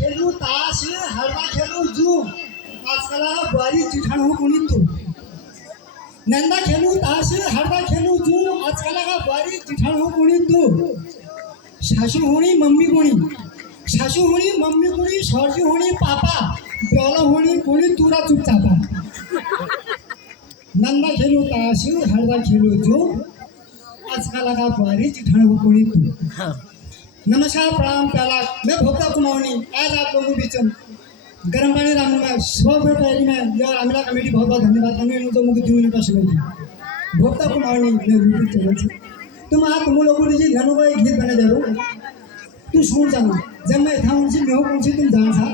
खेलू ताश हरवा खेलू जू आजकल बुआरी जिठान हो कोणी तू नंदा खेलू ताश हरवा खेलू जू आजकल बुआरी जिठान हो कोणी तू शाशु होणी मम्मी कोणी शाशु होणी मम्मी कोणी सरजू होणी पापा ब्रल होणी कोणी तुरा चुपचापा नंदा खेलू ताश हरवा खेलू जू आजकल बुआरी जिठान हो कोणी तू। नमस्कार प्रणाम प्याला मैं भोक्ता कुमाऊनी आज आप लोगों के बीच गर्म पानी रामूंगा सब पहली में यार अमिला कमेटी बहुत बहुत धन्यवाद हमें तो मुझे 2 मिनट का समय दिया भोक्ता कुमाऊनी मैं यूट्यूब चैनल से तुम आज तुम लोगों ने जी ननू का एक गीत बना जरूर तू सुन जाना जब मैं था उनसे मैं कौन सी तुम जान सा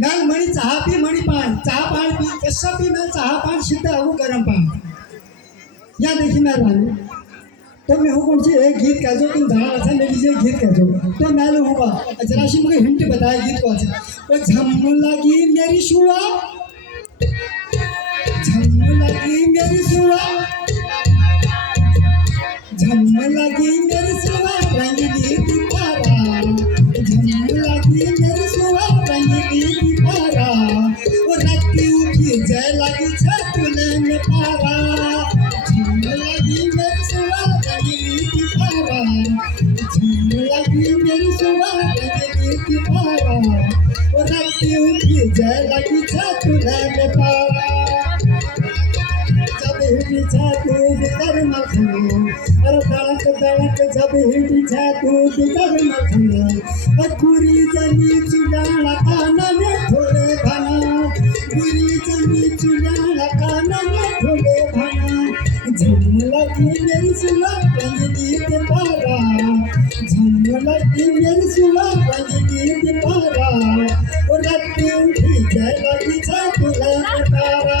मैं मणि चाह पी मणि पान चाह पान पी कैसा पी मैं चाह पान सीधा हूँ गर्म पान या देखिए मैं रानी तो मैं हूँ कौन सी एक गीत कह दो तुम जाना अच्छा मेरी से गीत कह दो तो मैं होगा जरा सी मुझे हिंट बताया गीत को अच्छा वो झम लगी मेरी शुआ झम लगी मेरी शुआ झम लगी मेरी शुआ रंगीली दीपारा झम लगी मेरी शुआ रंगीली दीपारा वो राती उठी जय लगी छतुले में पारा झम लगी मेरी शुआ रंगीली दीपारा झम लगी मेरी शुआ रंगीली दीपारा वो राती उठी जय लगी छतुले में पारा जब हिटी छातू बितर मखना अरे दड़क दड़क जब हिटी छातू बितर मखना अकुरी जनी चुड़ाला काना में थोड़े भना गुरी जनी चुड़ाला काना में थोड़े भना झम लगी मेरी सुला रंगीली दीपारा झम लगी मेरी सुला रंगीली दीपारा और राती उठी जय लगी छातुला तारा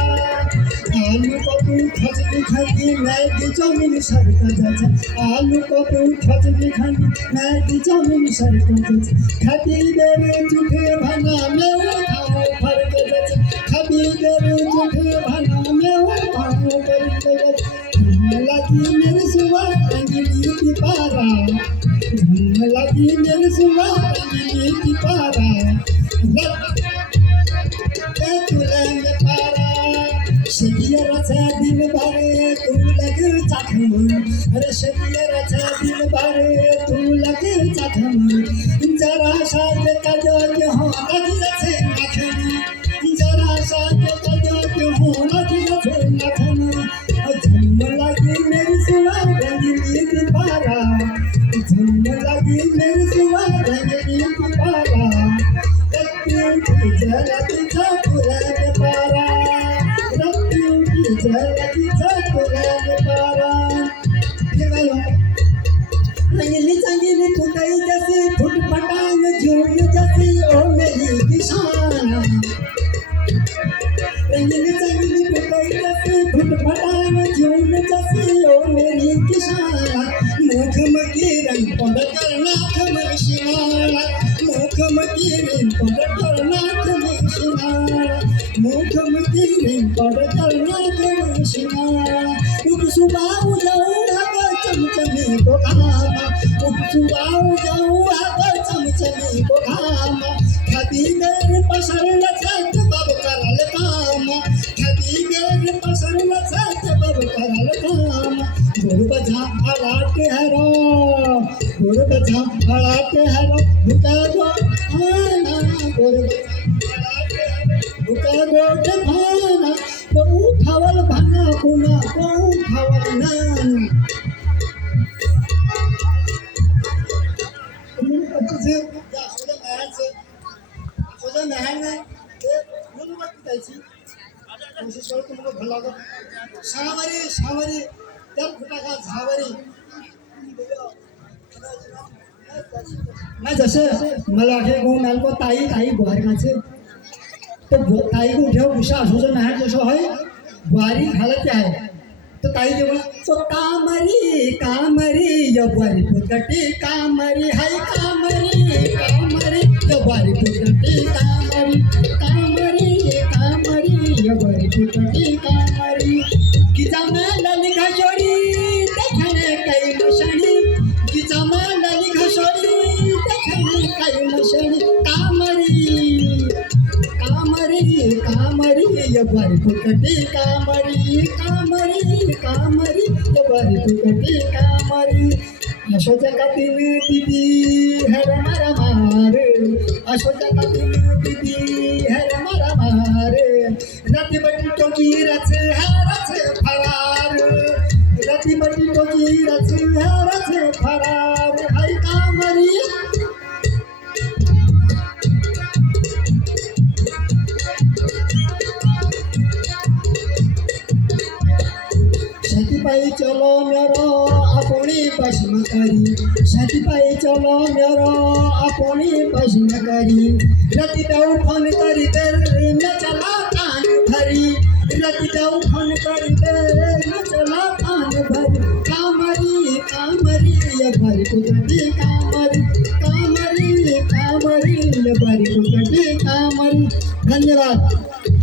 आलू को तू खजली खाती मैगी चाउमीन सरका जाता आलू को तू खजली खाती मैगी चाउमीन सरका जाता खाती देरे झूठे भना में उठाओ फर्क जाता खाती देरे झूठे भना में उठाओ फर्क जाता झम लगी मेरी सुवा रंगीली दीपारा झम लगी मेरी सुवा रंगीली दीपारा तुले पारा शरीराचा दिल बारे तू लगे चाखम अरे शरीराचा दिल बारे तू लगे चाखम जरा साथ कदर हो लगी जाते नाखम जरा साथ कदर हो लगी जाते नाखम झम लगी मेरी सुवा रंगीली दीपारा झम लगी मेरी सुवा रंगीली दीपारा जरा तुझा पुराण पारा रंगीली चंगीली फुटाई जैसी फुटपटांग झूठ जैसी ओ मेरी किसान रंगीली चंगीली फुटाई जैसी फुटपटांग झूठ जैसी ओ मेरी किसान मुखम की रंग पड़ करना खमर शिवाला मुखम की रंग पड़ करना खमर शिवाला मुखम की रंग पड़ करना खमर शिवाला उपसुबाऊ जाऊ आगा चमचमी को खामा उपसुबाऊ जाऊ आगा चमचमी को खामा खाती देर पसरल छत बब करल काम खाती देर पसरल छत बब करल काम गोर बजा हलाट हरो गोर बजा हलाट हरो भुका गो आना गोर बजा भुका गो भाना बहु खावल भाना पुना बहु खावल नान से या सोजा महल में एक मुन मत कैसी कोशिश करो तुमको भला को सावरी सावरी तब फुटा का झावरी मैं जैसे मलाखे को नाल को ताई ताई बुहार का से तो ताई को उठे गुस्सा सोचा महल जैसा है बुहारी हालत क्या है तो ताई जो बोला तो कामरी कामरी यो बुहारी पुटटी कामरी हाय कामरी कामरी यो बुहारी पुटटी कामरी कामरी कामरी यो बुहारी पुटटी कामरी किजा में ललिका जोड़ी देखने कई मशनी किजा में ललिका जोड़ी देखने कई मशनी कामरी ये बारी फुकटी कामरी कामरी कामरी ये बारी फुकटी कामरी अशो जगातील दीदी हर मारा मारे अशो जगातील दीदी हर मारा मारे राती बटी टोकी रचे हरचे फरार राती बटी टोकी रचे हरचे फरार हाय कामरी पाई चलो मेरो अपनी पश्म करी छाती पाई चलो मेरो अपनी पश्म करी रति दाऊ फोन करी कर न चला कान भरी रति दाऊ फोन करी कर न चला कान भरी कामरी कामरी ये भरी कुकटी कामरी कामरी कामरी ये भरी कुकटी कामरी धन्यवाद।